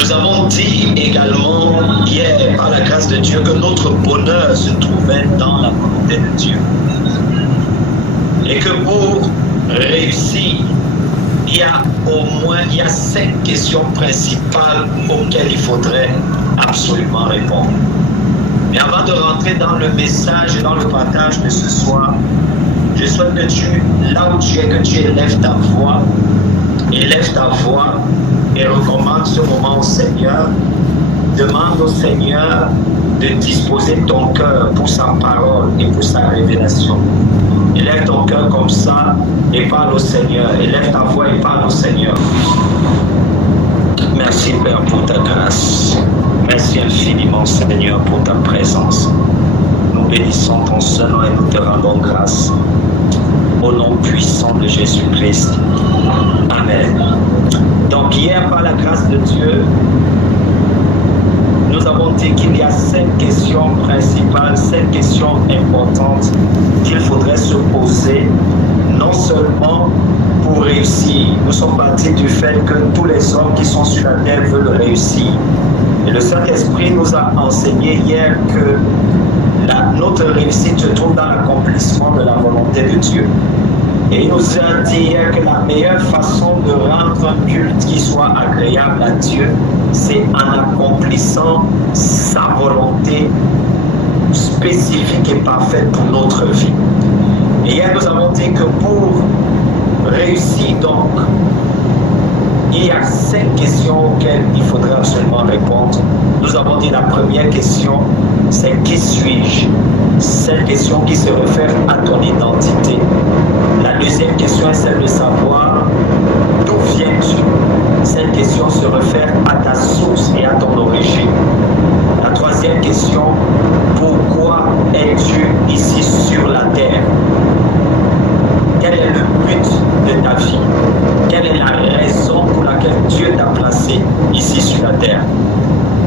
Nous avons dit également hier, par la grâce de Dieu, que notre bonheur se trouvait dans la volonté de Dieu. Et que pour réussir, il y a 5 questions principales auxquelles il faudrait absolument répondre. Mais avant de rentrer dans le message et dans le partage de ce soir, je souhaite que là où tu es, que tu élèves ta voix et recommande ce moment au Seigneur. Demande au Seigneur de disposer ton cœur pour sa parole et pour sa révélation. Élève ton cœur comme ça et parle au Seigneur. Élève ta voix et parle au Seigneur. Merci Père pour ta grâce. Merci infiniment Seigneur pour ta présence. Nous bénissons ton Saint-Nom et nous te rendons grâce. Au nom puissant de Jésus-Christ. Amen. Donc hier, par la grâce de Dieu, nous avons dit qu'il y a 5 questions principales, 5 questions importantes qu'il faudrait se poser, non seulement pour réussir. Nous sommes partis du fait que tous les hommes qui sont sur la terre veulent réussir. Et le Saint-Esprit nous a enseigné hier que notre réussite se trouve dans l'accomplissement de la volonté de Dieu. Et il nous a dit hier que la meilleure façon de rendre un culte qui soit agréable à Dieu, c'est en accomplissant sa volonté spécifique et parfaite pour notre vie. Et hier, nous avons dit que pour réussir donc, il y a 5 questions auxquelles il faudrait absolument répondre. Nous avons dit la première question, c'est qui suis-je? Cette question qui se réfère à ton identité. La deuxième question est celle de savoir d'où viens-tu. Cette question se réfère à ta source et à ton origine. La troisième question, pourquoi es-tu ici sur la terre? Quel est le but de ta vie? Quelle est la raison pour laquelle Dieu t'a placé ici sur la terre?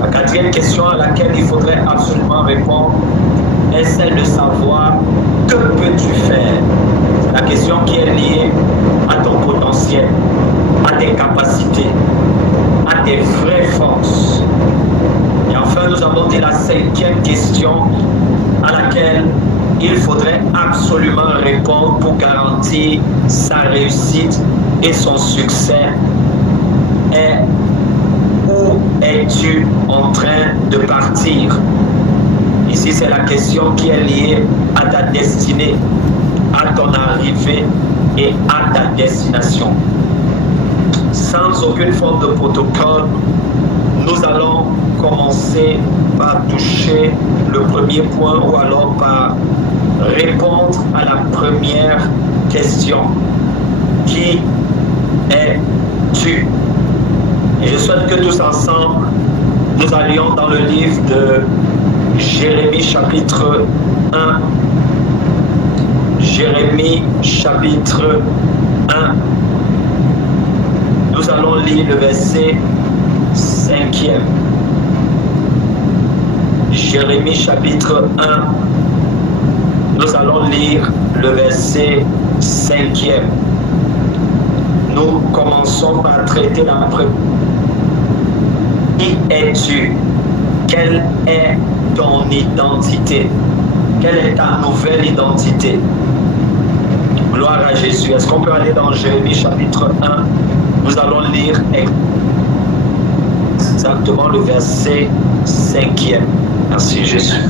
La quatrième question à laquelle il faudrait absolument répondre est celle de savoir que peux-tu faire? La question qui est liée à ton potentiel, à tes capacités, à tes vraies forces. Et enfin, nous avons dit la 5e question à laquelle il faudrait absolument répondre pour garantir sa réussite et son succès est: où es-tu en train de partir? Ici, c'est la question qui est liée à ta destinée, à ton arrivée et à ta destination. Sans aucune forme de protocole, nous allons commencer par toucher le premier point ou alors par répondre à la première question. Qui es-tu? Et je souhaite que tous ensemble, nous allions dans le livre de Jérémie chapitre 1. Jérémie chapitre 1. Nous allons lire le verset 5e. Jérémie chapitre 1. Nous allons lire le verset 5e. Nous commençons par traiter la première. Qui es-tu? Quelle est ton identité? Quelle est ta nouvelle identité? Gloire à Jésus. Est-ce qu'on peut aller dans Jérémie chapitre 1? Nous allons lire exactement le verset 5e. Merci Jésus.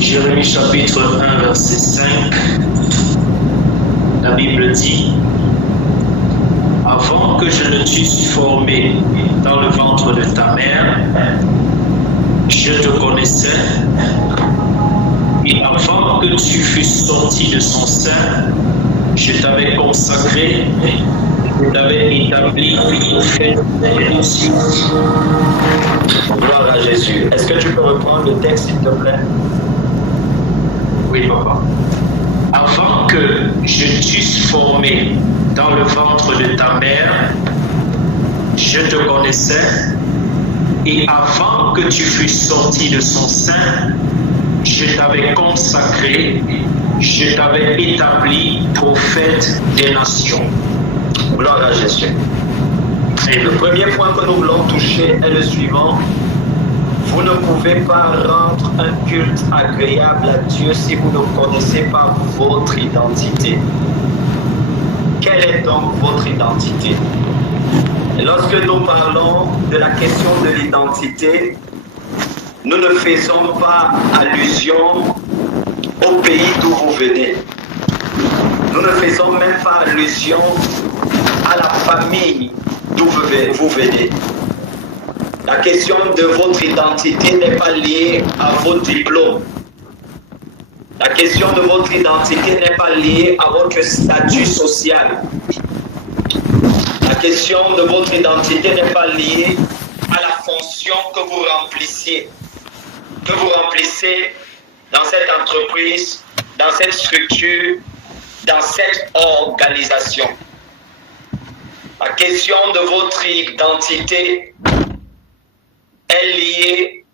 Jérémie chapitre 1, verset 5. La Bible dit: avant que je ne t'eusse formé dans le ventre de ta mère, je te connaissais, et avant que tu fusses sorti de son sein, je t'avais consacré, je t'avais établi pour faire des nations. Gloire à Jésus. Est-ce que tu peux reprendre le texte, s'il te plaît? Oui, papa. Avant que je t'eusse formé dans le ventre de ta mère, je te connaissais, et avant que tu fusses sorti de son sein, je t'avais consacré, je t'avais établi prophète des nations. Gloire à Jésus. Et le premier point que nous voulons toucher est le suivant. Vous ne pouvez pas rendre un culte agréable à Dieu si vous ne connaissez pas votre identité. Quelle est donc votre identité? Et lorsque nous parlons de la question de l'identité, nous ne faisons pas allusion au pays d'où vous venez. Nous ne faisons même pas allusion à la famille d'où vous venez. La question de votre identité n'est pas liée à vos diplômes. La question de votre identité n'est pas liée à votre statut social. La question de votre identité n'est pas liée à la fonction que vous remplissez dans cette entreprise, dans cette structure, dans cette organisation. La question de votre identité est liée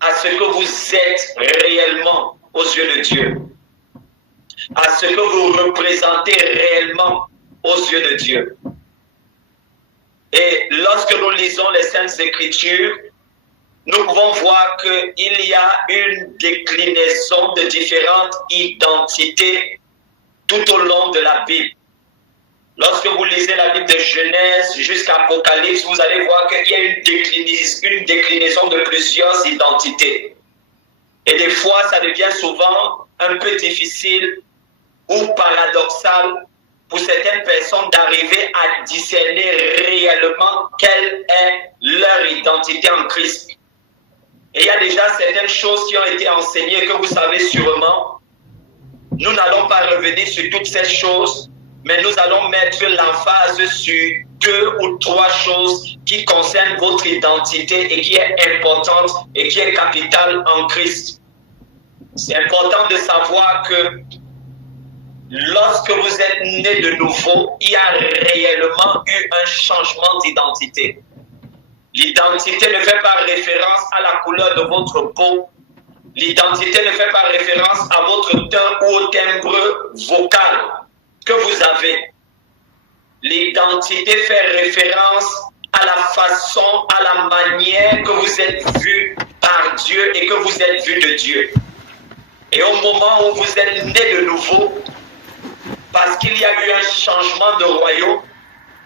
à ce que vous êtes réellement aux yeux de Dieu, à ce que vous représentez réellement aux yeux de Dieu. Et lorsque nous lisons les Saintes Écritures, nous pouvons voir qu'il y a une déclinaison de différentes identités tout au long de la Bible. Lorsque vous lisez la Bible de Genèse jusqu'à Apocalypse, vous allez voir qu'il y a une déclinaison de plusieurs identités. Et des fois, ça devient souvent un peu difficile ou paradoxal pour certaines personnes d'arriver à discerner réellement quelle est leur identité en Christ. Et il y a déjà certaines choses qui ont été enseignées que vous savez sûrement. Nous n'allons pas revenir sur toutes ces choses, mais nous allons mettre l'emphase sur 2 ou 3 choses qui concernent votre identité et qui est importante et qui est capitale en Christ. C'est important de savoir que lorsque vous êtes né de nouveau, il y a réellement eu un changement d'identité. L'identité ne fait pas référence à la couleur de votre peau. L'identité ne fait pas référence à votre teint ou au timbre vocal que vous avez. L'identité fait référence à la façon, à la manière que vous êtes vu par Dieu et que vous êtes vu de Dieu. Et au moment où vous êtes né de nouveau, parce qu'il y a eu un changement de royaume,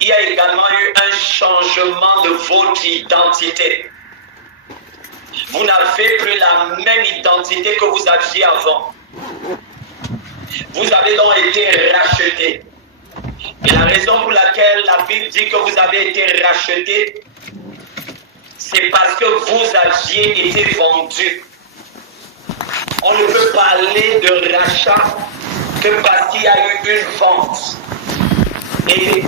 il y a également eu un changement de votre identité. Vous n'avez plus la même identité que vous aviez avant. Vous avez donc été racheté. Et la raison pour laquelle la Bible dit que vous avez été racheté, c'est parce que vous aviez été vendu. On ne peut parler de rachat que parce qu'il y a eu une vente. Et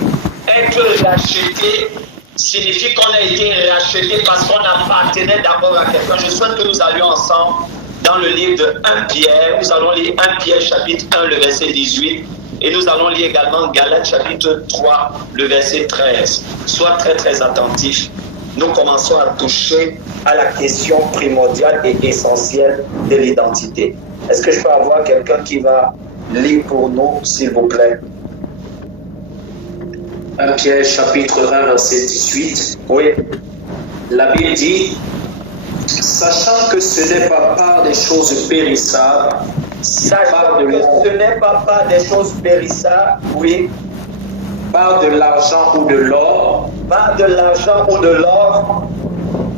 être racheté signifie qu'on a été racheté parce qu'on appartenait d'abord à quelqu'un. Je souhaite que nous allions ensemble dans le livre de 1 Pierre. Nous allons lire 1 Pierre chapitre 1, le verset 18. Et nous allons lire également Galates chapitre 3, le verset 13. Sois très très attentifs. Nous commençons à toucher à la question primordiale et essentielle de l'identité. Est-ce que je peux avoir quelqu'un qui va lire pour nous, s'il vous plaît? 1 Pierre chapitre 1, verset 18. Oui. La Bible dit, sachant que ce n'est pas par des choses périssables, Sachant que ce n'est pas par des choses périssables, oui, par de l'argent ou de l'or, par de l'argent ou de l'or,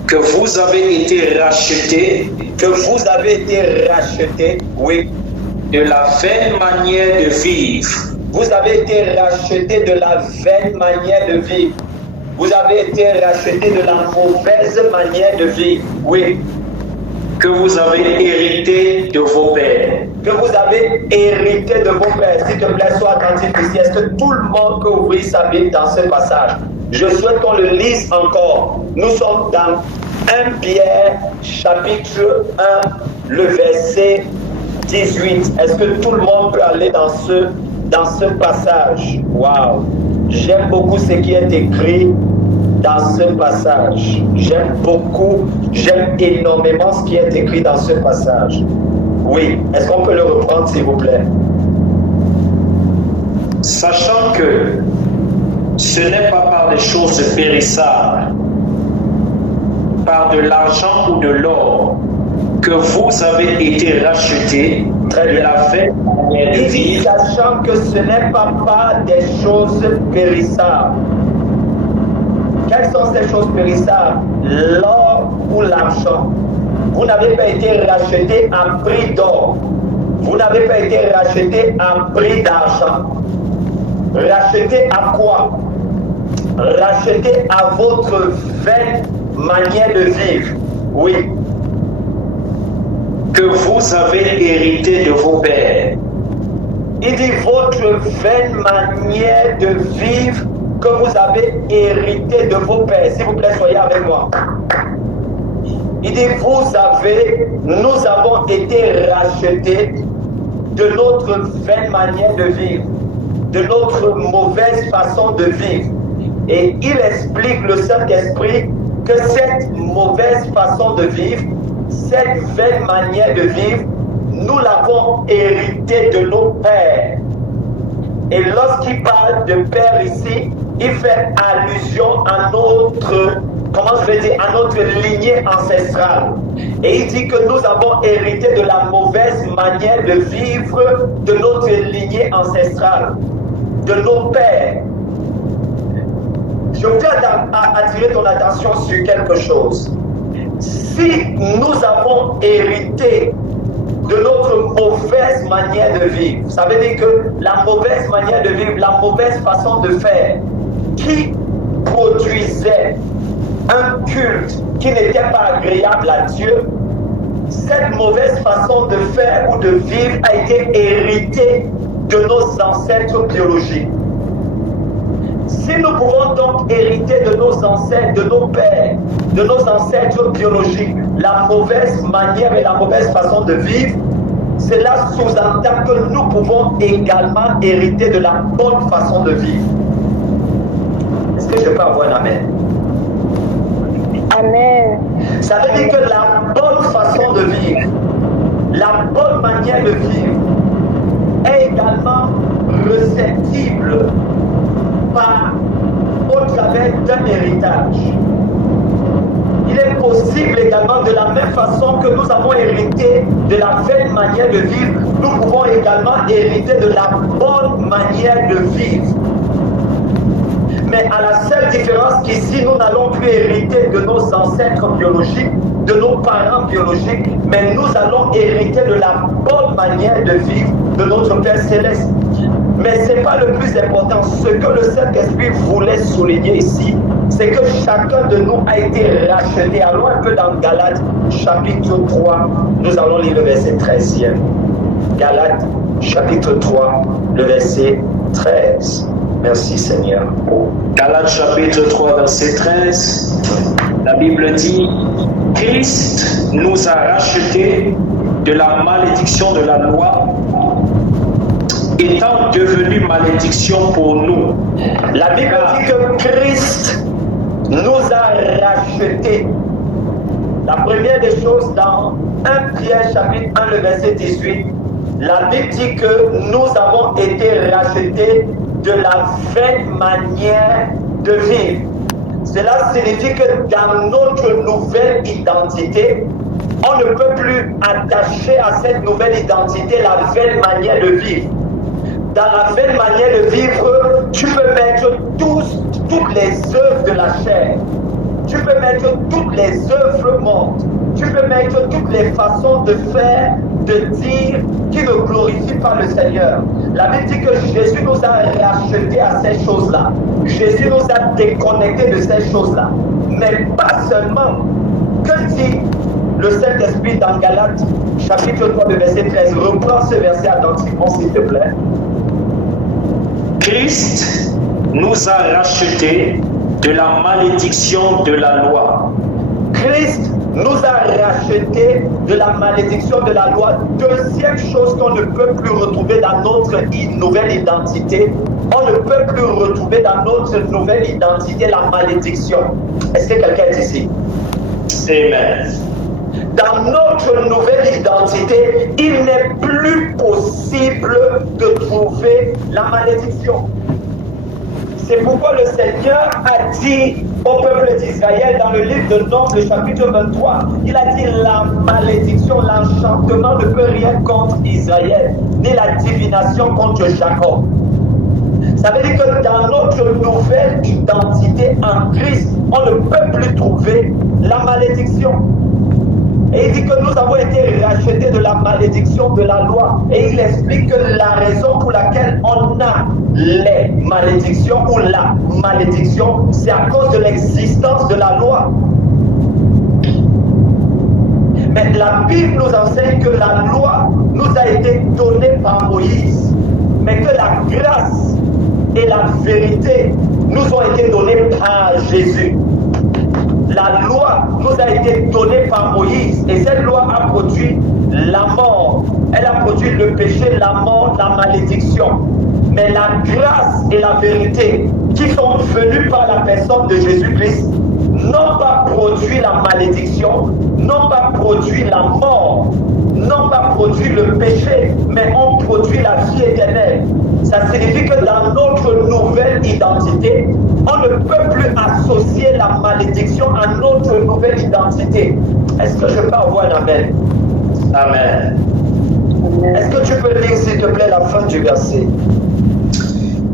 que vous avez été rachetés, oui, de la vaine manière de vivre. Vous avez été rachetés de la vaine manière de vivre. Vous avez été rachetés de la mauvaise manière de vivre, oui. Que vous avez hérité de vos pères. Que vous avez hérité de vos pères. S'il te plaît, sois attentif ici. Est-ce que tout le monde peut ouvrir sa Bible dans ce passage? Je souhaite qu'on le lise encore. Nous sommes dans 1 Pierre, chapitre 1, le verset 18. Est-ce que tout le monde peut aller dans ce passage? Waouh! J'aime beaucoup ce qui est écrit dans ce passage. J'aime énormément ce qui est écrit dans ce passage. Oui, est-ce qu'on peut le reprendre, s'il vous plaît? Sachant que ce n'est pas par des choses périssables, par de l'argent ou de l'or, que vous avez été rachetés de la vaine manière de vivre. Sachant que ce n'est pas par des choses périssables. Quelles sont ces choses périssables? L'or ou l'argent. Vous n'avez pas été racheté à prix d'or. Vous n'avez pas été racheté à prix d'argent. Racheté à quoi? Racheté à votre vaine manière de vivre. Oui. Que vous avez hérité de vos pères. Il dit votre vaine manière de vivre que vous avez hérité de vos pères. S'il vous plaît, soyez avec moi. Il dit nous avons été rachetés de notre vaine manière de vivre, de notre mauvaise façon de vivre. Et il explique, le Saint-Esprit, que cette mauvaise façon de vivre, cette vaine manière de vivre, nous l'avons héritée de nos pères. Et lorsqu'il parle de père ici, il fait allusion à notre, à notre lignée ancestrale. Et il dit que nous avons hérité de la mauvaise manière de vivre de notre lignée ancestrale, de nos pères. Je voudrais attirer ton attention sur quelque chose. Si nous avons hérité de notre mauvaise manière de vivre, ça veut dire que la mauvaise manière de vivre, la mauvaise façon de faire, qui produisait un culte qui n'était pas agréable à Dieu, cette mauvaise façon de faire ou de vivre a été héritée de nos ancêtres biologiques. Si nous pouvons donc hériter de nos ancêtres, de nos pères, de nos ancêtres biologiques, la mauvaise manière et la mauvaise façon de vivre, cela sous-entend que nous pouvons également hériter de la bonne façon de vivre. Est-ce que je peux avoir un amen? Amen. Ça veut dire que la bonne façon de vivre, la bonne manière de vivre est également réceptible au travers d'un héritage. Il est possible également, de la même façon que nous avons hérité de la vaine manière de vivre, nous pouvons également hériter de la bonne manière de vivre. Mais à la seule différence qu'ici, nous n'allons plus hériter de nos ancêtres biologiques, de nos parents biologiques, mais nous allons hériter de la bonne manière de vivre de notre Père Céleste. Mais ce n'est pas le plus important. Ce que le Saint-Esprit voulait souligner ici, c'est que chacun de nous a été racheté. Allons un peu dans Galates, chapitre 3. Nous allons lire le verset 13e. Galates, chapitre 3, le verset 13. Merci Seigneur. Galates, chapitre 3, verset 13. La Bible dit: Christ nous a rachetés de la malédiction de la loi, étant devenu malédiction pour nous. La Bible dit que Christ nous a rachetés. La première des choses, dans 1 Pierre chapitre 1, le verset 18, la Bible dit que nous avons été rachetés de la vaine manière de vivre. Cela signifie que dans notre nouvelle identité, on ne peut plus attacher à cette nouvelle identité la vaine manière de vivre. Dans la vaine manière de vivre, tu peux mettre toutes les œuvres de la chair. Tu peux mettre toutes les œuvres mortes. Tu peux mettre toutes les façons de faire, de dire, qui ne glorifient pas le Seigneur. La Bible dit que Jésus nous a rachetés à ces choses-là. Jésus nous a déconnectés de ces choses-là. Mais pas seulement. Que dit le Saint-Esprit dans Galates, chapitre 3, verset 13? Reprends ce verset attentivement, s'il te plaît. Christ nous a rachetés de la malédiction de la loi. Christ nous a rachetés de la malédiction de la loi. Deuxième chose qu'on ne peut plus retrouver dans notre nouvelle identité, on ne peut plus retrouver dans notre nouvelle identité la malédiction. Est-ce que quelqu'un est ici? Amen. Dans notre nouvelle identité, il n'est plus possible de trouver la malédiction. C'est pourquoi le Seigneur a dit au peuple d'Israël dans le livre de Nombres, le chapitre 23, il a dit la malédiction, l'enchantement ne peut rien contre Israël, ni la divination contre Jacob. Ça veut dire que dans notre nouvelle identité en Christ, on ne peut plus trouver la malédiction. Et il dit que nous avons été rachetés de la malédiction de la loi. Et il explique que la raison pour laquelle on a les malédictions ou la malédiction, c'est à cause de l'existence de la loi. Mais la Bible nous enseigne que la loi nous a été donnée par Moïse, mais que la grâce et la vérité nous ont été données par Jésus. La loi nous a été donnée par Moïse et cette loi a produit la mort. Elle a produit le péché, la mort, la malédiction. Mais la grâce et la vérité qui sont venues par la personne de Jésus-Christ n'ont pas produit la malédiction, n'ont pas produit la mort, n'ont pas produit le péché, mais ont produit la vie éternelle. Ça signifie que dans notre nouvelle identité, on ne peut plus associer la malédiction à notre nouvelle identité. Est-ce que je peux avoir un amen? Amen. Est-ce que tu peux lire, s'il te plaît, la fin du verset?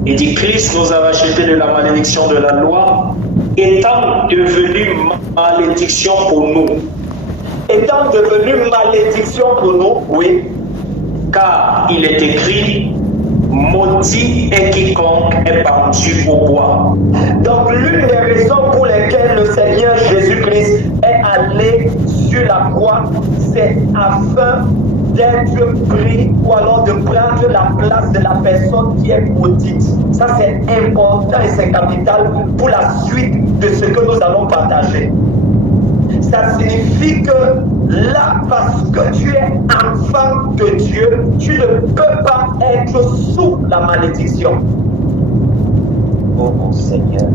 Il dit, Christ nous a rachetés de la malédiction de la loi, étant devenu malédiction pour nous. Étant devenu malédiction pour nous, oui. Car il est écrit, maudit est quiconque est pendu au bois. Donc l'une des raisons pour lesquelles le Seigneur Jésus-Christ est allé sur la croix, c'est afin d'être pris ou alors de prendre la place de la personne qui est maudite. Ça c'est important et c'est capital pour la suite de ce que nous allons partager. Ça signifie que là, parce que tu es enfant de Dieu, tu ne peux pas être sous la malédiction. Oh mon Seigneur.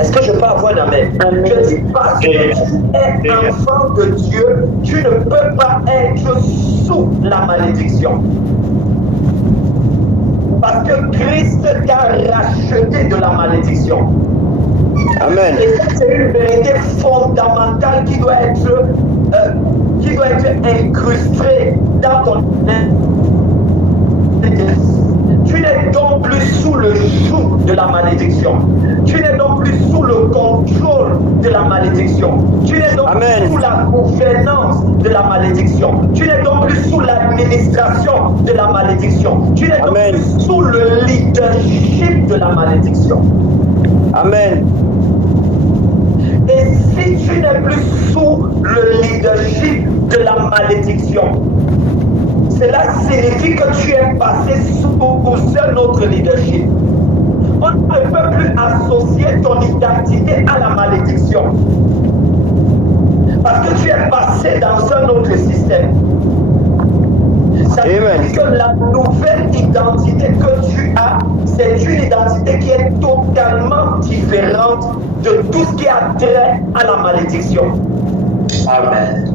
Est-ce que je peux avoir un amen? Je dis parce que tu es enfant de Dieu, tu ne peux pas être sous la malédiction. Parce que Christ t'a racheté de la malédiction. Amen. Et ça, c'est une vérité fondamentale qui doit être incrustée dans ton tu n'es donc plus sous le joug de la malédiction. Tu n'es donc plus sous le contrôle de la malédiction. Tu n'es donc plus sous la gouvernance de la malédiction. Tu n'es donc plus sous l'administration de la malédiction. Tu n'es donc plus sous le leadership de la malédiction. Amen. Et si tu n'es plus sous le leadership de la malédiction, cela signifie que tu es passé sous un autre leadership. On ne peut plus associer ton identité à la malédiction. Parce que tu es passé dans un autre système. Ça veut dire que la nouvelle identité que tu as, c'est une identité qui est totalement différente de tout ce qui a trait à la malédiction. Amen.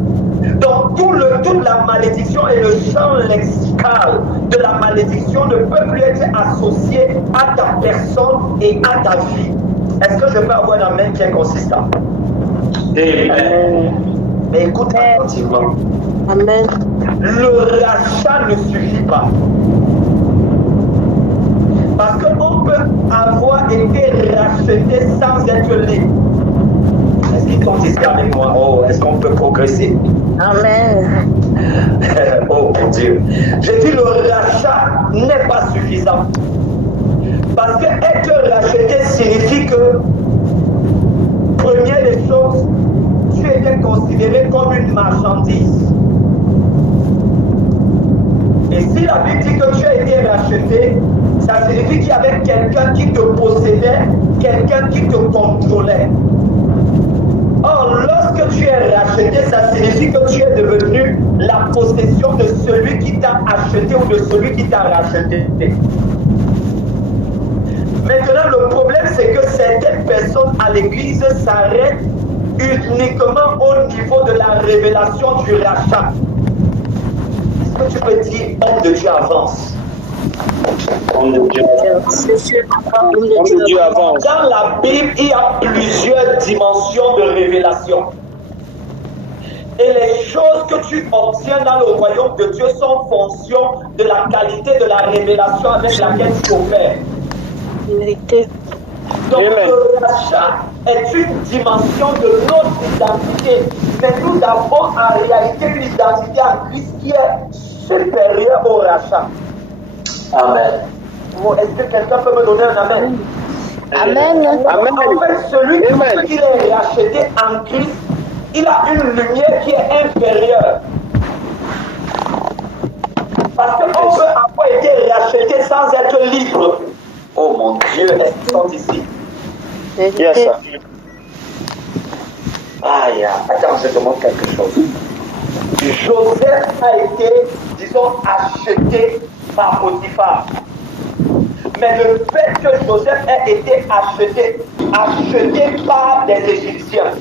Donc toute la malédiction et le champ lexical de la malédiction ne peut plus être associé à ta personne et à ta vie. Est-ce que je peux avoir un amen qui est consistant? Amen. Mais écoute attentivement. Amen. Le rachat ne suffit pas. Parce qu'on peut avoir été racheté sans être libre. Est-ce qu'ils sont ici avec moi? Oh, est-ce qu'on peut progresser? Amen. Oh mon Dieu. J'ai dit le rachat n'est pas suffisant. Parce que être racheté signifie que, première des choses, tu étais considéré comme une marchandise. Et si la Bible dit que tu as été racheté, ça signifie qu'il y avait quelqu'un qui te possédait, quelqu'un qui te contrôlait. Or, lorsque tu es racheté, ça signifie que tu es devenu la possession de celui qui t'a acheté ou de celui qui t'a racheté. Maintenant, le problème, c'est que certaines personnes à l'église s'arrêtent uniquement au niveau de la révélation du rachat. Est-ce que tu peux dire, homme de Dieu avance? Homme de Dieu. Homme de Dieu avance. Dans la Bible, il y a plusieurs dimensions de révélation. Et les choses que tu obtiens dans le royaume de Dieu sont en fonction de la qualité de la révélation avec laquelle tu opères. Donc le rachat est une dimension de notre identité. Mais nous avons en réalité une identité en Christ qui est supérieure au rachat. Amen. Est-ce que quelqu'un peut me donner un amen? Amen. Amen. En fait, celui qui est racheté en Christ, il a une lumière qui est inférieure. Parce qu'on peut avoir été racheté sans être libre. Oh mon Dieu, est-ce qu'ils sont ici? Yes, sir. Aïe, attends, je te montre quelque chose. Joseph a été, disons, acheté par Potiphar. Mais le fait que Joseph ait été acheté par des Égyptiens.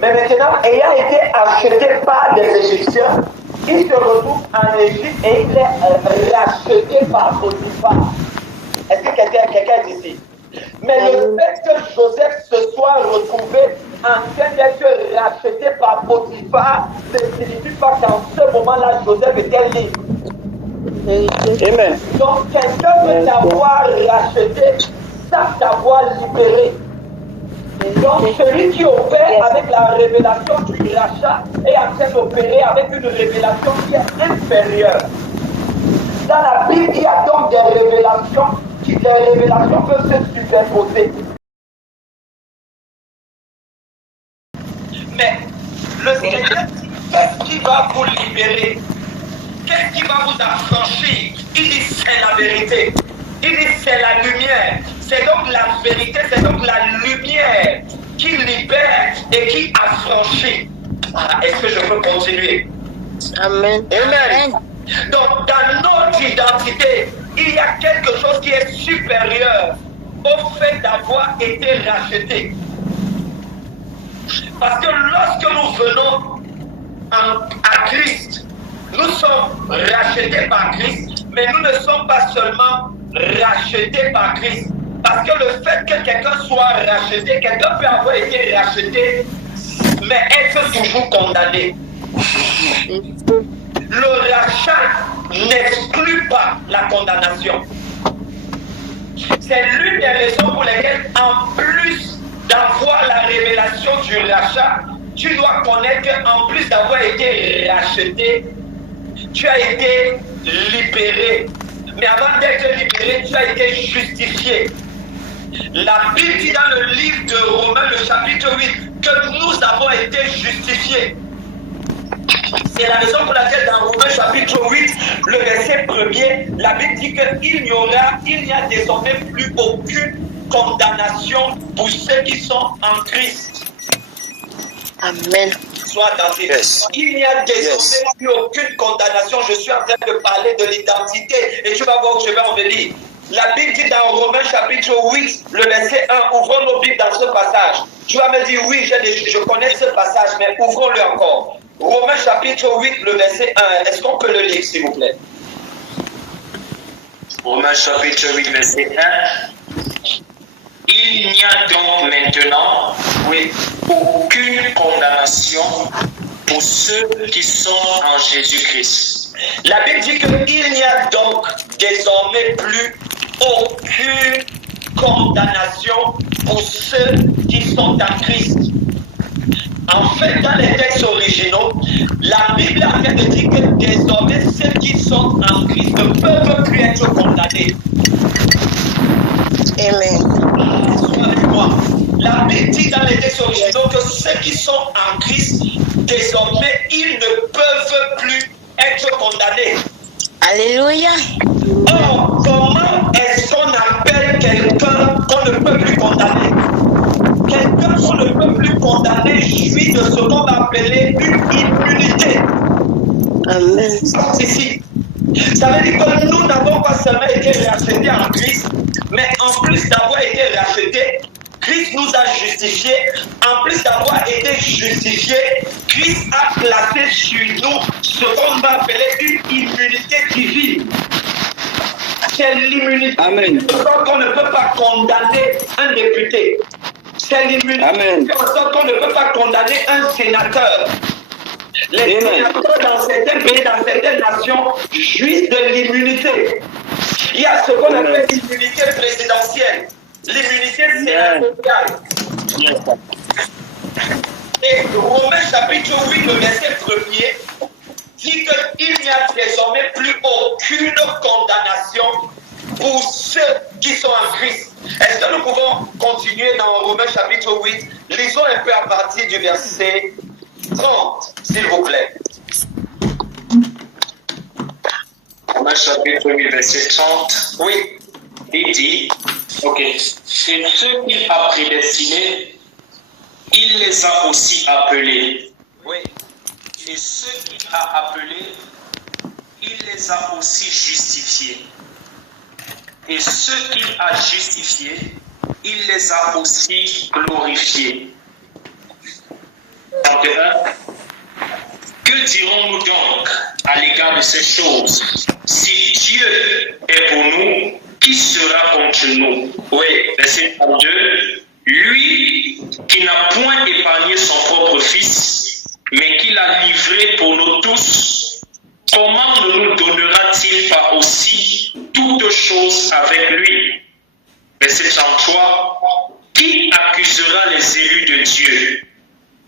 Mais maintenant, ayant été acheté par des Égyptiens, il se retrouve en Égypte et il est racheté par Potiphar. Est-ce que quelqu'un est ici? Mais le fait que Joseph se soit retrouvé en train d'être racheté par Potiphar ne signifie pas qu'en ce moment-là, Joseph était libre. Amen. Donc, quelqu'un peut t'avoir racheté sans t'avoir libéré. Donc, celui qui opère avec la révélation du rachat est en train d'opérer avec une révélation qui est inférieure. Dans la Bible, il y a donc des révélations. Les révélations peuvent se superposer. Mais le Seigneur dit, qu'est-ce qui va vous libérer? Qu'est-ce qui va vous affranchir? Il dit, c'est la vérité. Il dit, c'est la lumière. C'est donc la vérité, c'est donc la lumière qui libère et qui affranchit. Ah, est-ce que je peux continuer? Amen. Amen. Donc, dans notre identité, il y a quelque chose qui est supérieur au fait d'avoir été racheté. Parce que lorsque nous venons à Christ, nous sommes rachetés par Christ, mais nous ne sommes pas seulement rachetés par Christ. Parce que le fait que quelqu'un soit racheté, quelqu'un peut avoir été racheté, mais être toujours condamné. Le rachat n'exclut pas la condamnation. C'est l'une des raisons pour lesquelles, en plus d'avoir la révélation du rachat, tu dois connaître qu'en plus d'avoir été racheté, tu as été libéré. Mais avant d'être libéré, tu as été justifié. La Bible dit dans le livre de Romains, le chapitre 8, que nous avons été justifiés. C'est la raison pour laquelle dans Romains chapitre 8, le verset 1er, la Bible dit qu'il n'y a désormais plus aucune condamnation pour ceux qui sont en Christ. Amen. Sois attentif. Yes. Il n'y a désormais plus aucune condamnation. Je suis en train de parler de l'identité et tu vas voir où je vais en venir. La Bible dit dans Romains chapitre 8, le verset 1, ouvrons nos Bibles dans ce passage. Tu vas me dire, oui, je connais ce passage, mais ouvrons-le encore. Romains chapitre 8, le verset 1. Est-ce qu'on peut le lire, s'il vous plaît? Romains chapitre 8, verset 1. Il n'y a donc maintenant aucune condamnation pour ceux qui sont en Jésus-Christ. La Bible dit qu'il n'y a donc désormais plus aucune condamnation pour ceux qui sont en Christ. En fait, dans les textes originaux, la Bible est en train de dire que désormais ceux qui sont en Christ ne peuvent plus être condamnés. Amen. Sois avec moi. La Bible dit dans les textes originaux que ceux qui sont en Christ, désormais, ils ne peuvent plus être condamnés. Alléluia. Or, comment est-ce qu'on appelle quelqu'un qu'on ne peut plus condamner? Quelqu'un qu'on ne peut plus condamner jouit de ce qu'on va appeler une immunité. Amen. Ici. Ça veut dire que nous n'avons pas seulement été rachetés en Christ, mais en plus d'avoir été rachetés, Christ nous a justifiés. En plus d'avoir été justifiés, Christ a placé sur nous ce qu'on va appeler une immunité divine. C'est l'immunité. Amen. De sorte qu'on ne peut pas condamner un député. C'est l'immunité. Amen. De sorte qu'on ne peut pas condamner un sénateur. Les sénateurs dans certains pays, dans certaines nations, jouissent de l'immunité. Il y a ce qu'on appelle l'immunité présidentielle, l'immunité sénatoriale. Et Romains chapitre 8, le verset 1er, dit qu'il n'y a désormais plus aucune condamnation pour ceux qui sont en Christ. Est-ce que nous pouvons continuer dans Romains chapitre 8? Lisons un peu à partir du verset 30, s'il vous plaît. Romains chapitre 8, verset 30. Oui. Il dit, ok, et ceux qu'il a prédestinés, il les a aussi appelés. Oui. Et ceux qu'il a appelés, il les a aussi justifiés. Et ceux qu'il a justifiés, il les a aussi glorifiés. 31. Que dirons-nous donc à l'égard de ces choses? Si Dieu est pour nous, qui sera contre nous? Oui. Verset 32. Lui qui n'a point épargné son propre fils, mais qui l'a livré pour nous tous, comment ne nous donnera-t-il pas aussi toutes choses avec lui? Verset 33. Qui accusera les élus de Dieu?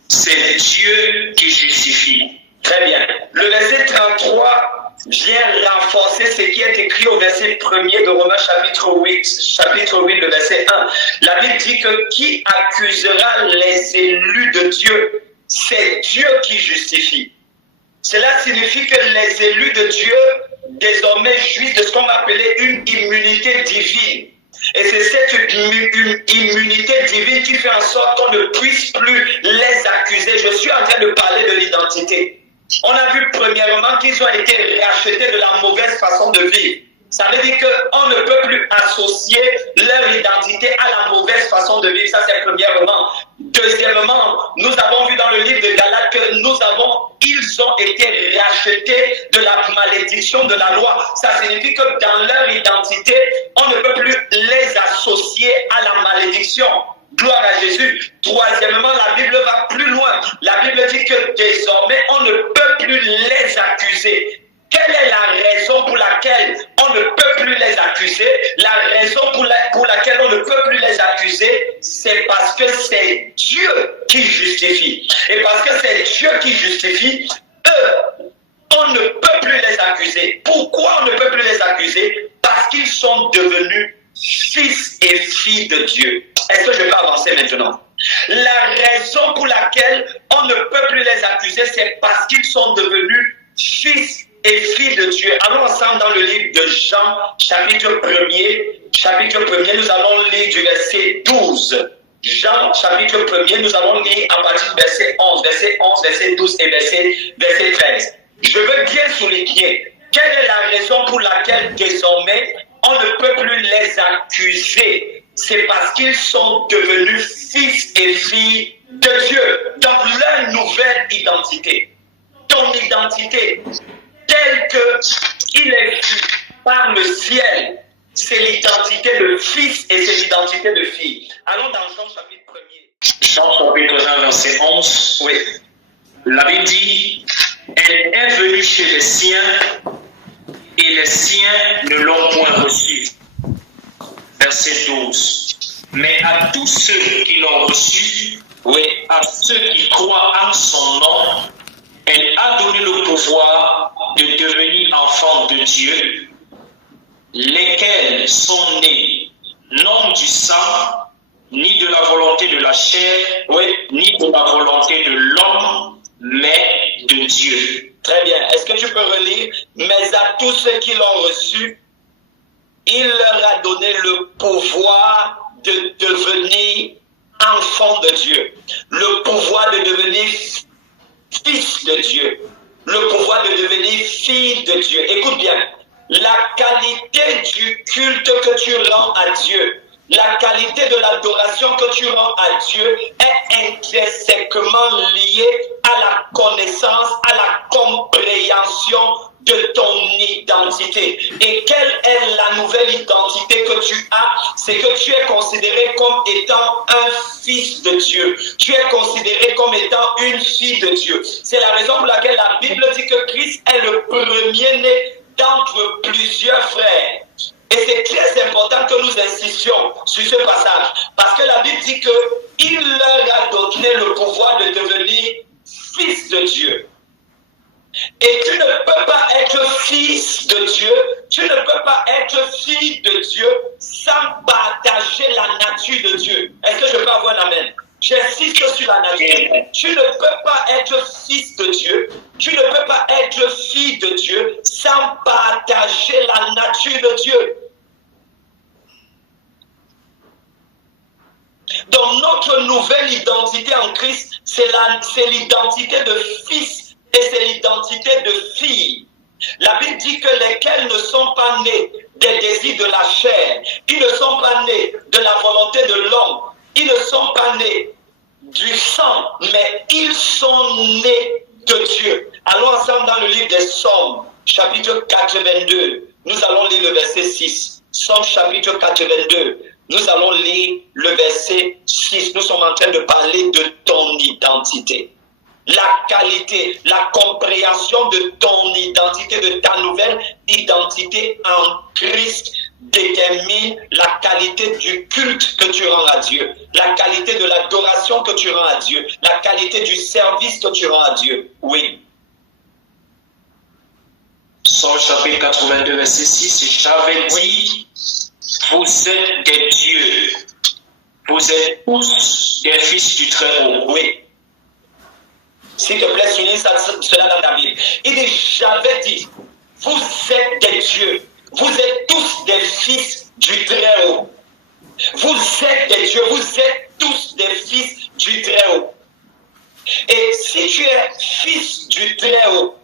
C'est Dieu qui justifie. Très bien. Le verset 33 vient renforcer ce qui est écrit au verset 1er de Romains chapitre 8, le verset 1. La Bible dit que qui accusera les élus de Dieu? C'est Dieu qui justifie. Cela signifie que les élus de Dieu désormais jouissent de ce qu'on va appeler une immunité divine. Et c'est cette immunité divine qui fait en sorte qu'on ne puisse plus les accuser. Je suis en train de parler de l'identité. On a vu premièrement qu'ils ont été rachetés de la mauvaise façon de vivre. Ça veut dire qu'on ne peut plus associer leur identité à la mauvaise façon de vivre. Ça, c'est premièrement. Deuxièmement, nous avons vu dans le livre de Galates que ils ont été rachetés de la malédiction de la loi. Ça signifie que dans leur identité, on ne peut plus les associer à la malédiction. Gloire à Jésus. Troisièmement, la Bible va plus loin. La Bible dit que désormais, on ne peut plus les accuser. Quelle est la raison pour laquelle on ne peut plus les accuser? La raison pour laquelle on ne peut plus les accuser, c'est parce que c'est Dieu qui justifie. Et parce que c'est Dieu qui justifie, eux, on ne peut plus les accuser. Pourquoi on ne peut plus les accuser? Parce qu'ils sont devenus fils et filles de Dieu. Est-ce que je peux avancer maintenant? La raison pour laquelle on ne peut plus les accuser, c'est parce qu'ils sont devenus fils et filles de Dieu. Allons ensemble dans le livre de Jean, chapitre 1er. Chapitre 1er, nous allons lire du verset 12. Jean, chapitre 1er, nous allons lire à partir du verset 11, verset 12 et verset 13. Je veux bien souligner quelle est la raison pour laquelle désormais on ne peut plus les accuser. C'est parce qu'ils sont devenus fils et filles de Dieu dans leur nouvelle identité. Ton identité, telle qu'il est vu par le ciel, c'est l'identité de fils et c'est l'identité de fille. Allons dans Jean chapitre 1er. Jean chapitre 1, verset 11. Oui. La Bible dit, elle est venue chez les siens et les siens ne l'ont point reçue. Verset 12. Mais à tous ceux qui l'ont reçu, Oui. à ceux qui croient en son nom, elle a donné le pouvoir de devenir enfants de Dieu, lesquels sont nés non du sang, ni de la volonté de la chair, Oui. ni de la volonté de l'homme, mais de Dieu. Très bien. Est-ce que tu peux relire? Mais à tous ceux qui l'ont reçu, il leur a donné le pouvoir de devenir enfants de Dieu. Le pouvoir de devenir fils de Dieu. Le pouvoir de devenir fille de Dieu. Écoute bien. La qualité du culte que tu rends à Dieu, la qualité de l'adoration que tu rends à Dieu est intrinsèquement liée à la connaissance, à la compréhension de ton identité. Et quelle est la nouvelle identité que tu as? C'est que tu es considéré comme étant un fils de Dieu. Tu es considéré comme étant une fille de Dieu. C'est la raison pour laquelle la Bible dit que Christ est le premier-né d'entre plusieurs frères. Et c'est très important que nous insistions sur ce passage. Parce que la Bible dit qu'il leur a donné le pouvoir de devenir fils de Dieu. Et tu ne peux pas être fils de Dieu, tu ne peux pas être fille de Dieu sans partager la nature de Dieu. Est-ce que je peux avoir un amen? J'insiste sur la nature. Tu ne peux pas être fils de Dieu, tu ne peux pas être fille de Dieu sans partager la nature de Dieu. Donc notre nouvelle identité en Christ, c'est l'identité de fils. Et c'est l'identité de fille. La Bible dit que lesquels ne sont pas nés des désirs de la chair, ils ne sont pas nés de la volonté de l'homme, ils ne sont pas nés du sang, mais ils sont nés de Dieu. Allons ensemble dans le livre des Psaumes, chapitre 82. Nous allons lire le verset 6. Psaume chapitre 82. Nous allons lire le verset 6. Nous sommes en train de parler de ton identité. La qualité, la compréhension de ton identité, de ta nouvelle identité en Christ détermine la qualité du culte que tu rends à Dieu, la qualité de l'adoration que tu rends à Dieu, la qualité du service que tu rends à Dieu. Oui. Psaume chapitre 82, verset 6, j'avais dit, vous êtes des dieux, vous êtes tous des fils du Très-Haut. Oui. S'il te plaît, souligne cela dans ta Bible. Il dit, j'avais dit, vous êtes des dieux. Vous êtes tous des fils du Très-Haut. Vous êtes des dieux. Vous êtes tous des fils du Très-Haut. Et si tu es fils du Très-Haut,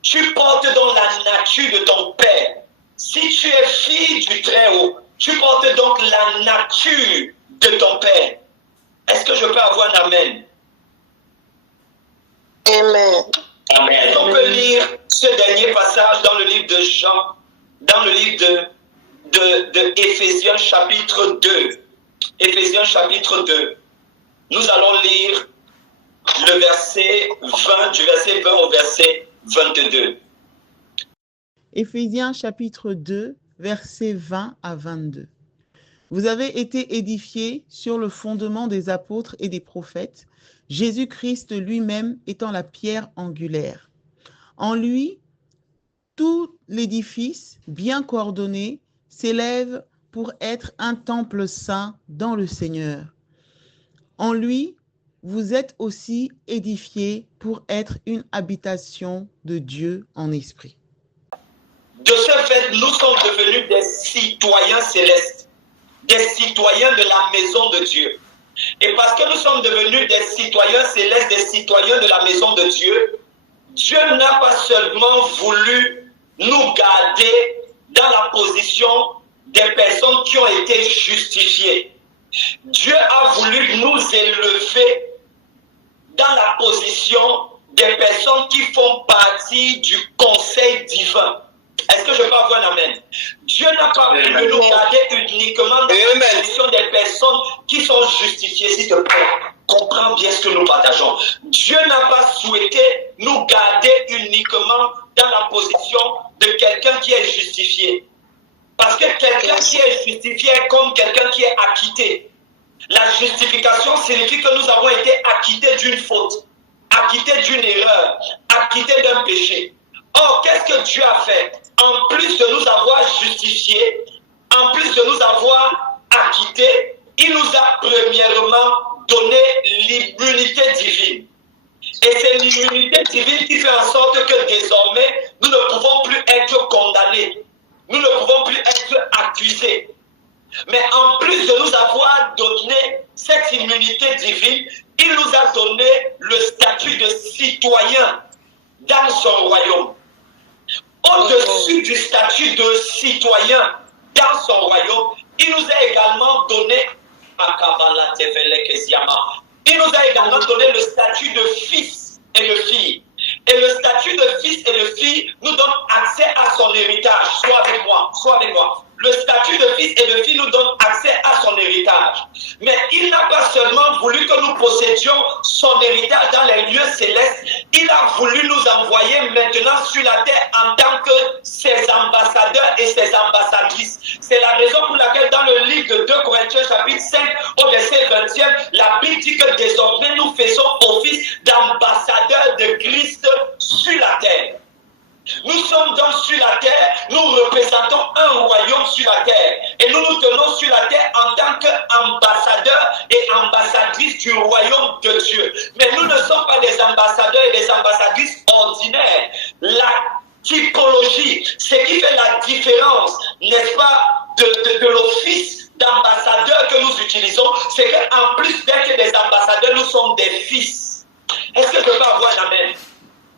tu portes donc la nature de ton Père. Si tu es fille du Très-Haut, tu portes donc la nature de ton Père. Est-ce que je peux avoir un amen? Amen. Amen. On peut lire ce dernier passage dans le livre de Jean, dans le livre de Éphésiens chapitre 2. Éphésiens chapitre 2. Nous allons lire le verset 20, du verset 20 au verset 22. Éphésiens chapitre 2, versets 20 à 22. Vous avez été édifiés sur le fondement des apôtres et des prophètes, Jésus-Christ lui-même étant la pierre angulaire. En lui, tout l'édifice, bien coordonné, s'élève pour être un temple saint dans le Seigneur. En lui, vous êtes aussi édifiés pour être une habitation de Dieu en esprit. De ce fait, nous sommes devenus des citoyens célestes, des citoyens de la maison de Dieu. Et parce que nous sommes devenus des citoyens célestes, des citoyens de la maison de Dieu, Dieu n'a pas seulement voulu nous garder dans la position des personnes qui ont été justifiées. Dieu a voulu nous élever dans la position des personnes qui font partie du conseil divin. Est-ce que je peux avoir un amen? Dieu n'a pas voulu nous garder uniquement dans la position des personnes qui sont justifiées. S'il te plaît, comprends bien ce que nous partageons. Dieu n'a pas souhaité nous garder uniquement dans la position de quelqu'un qui est justifié. Parce que quelqu'un qui est justifié est comme quelqu'un qui est acquitté. La justification signifie que nous avons été acquittés d'une faute, acquittés d'une erreur, acquittés d'un péché. Or, qu'est-ce que Dieu a fait? En plus de nous avoir justifiés, en plus de nous avoir acquittés, il nous a premièrement donné l'immunité divine. Et c'est l'immunité divine qui fait en sorte que désormais, nous ne pouvons plus être condamnés. Nous ne pouvons plus être accusés. Mais en plus de nous avoir donné cette immunité divine, il nous a donné le statut de citoyen dans son royaume. Au-dessus du statut de citoyen dans son royaume, il nous a également donné il nous a également donné le statut de fils et de fille. Et Et le statut de fils et de fille nous donne accès à son héritage. Sois avec moi, sois avec moi. Le statut de fils et de fille nous donne accès à son héritage. Mais il n'a pas seulement voulu que nous possédions son héritage dans les lieux célestes, il a voulu nous envoyer maintenant sur la terre en tant que ses ambassadeurs et ses ambassadrices. C'est la raison pour laquelle dans le livre de 2 Corinthiens chapitre 5 au verset 20e, la Bible dit que désormais nous faisons office d'ambassadeurs de Christ sur la terre. Nous sommes donc sur la terre, nous représentons un royaume sur la terre. Et nous nous tenons sur la terre en tant qu'ambassadeurs et ambassadrices du royaume de Dieu. Mais nous ne sommes pas des ambassadeurs et des ambassadrices ordinaires. La typologie, ce qui fait la différence, n'est-ce pas, de l'office d'ambassadeur que nous utilisons, c'est qu'en plus d'être des ambassadeurs, nous sommes des fils. Est-ce que je peux avoir un amen?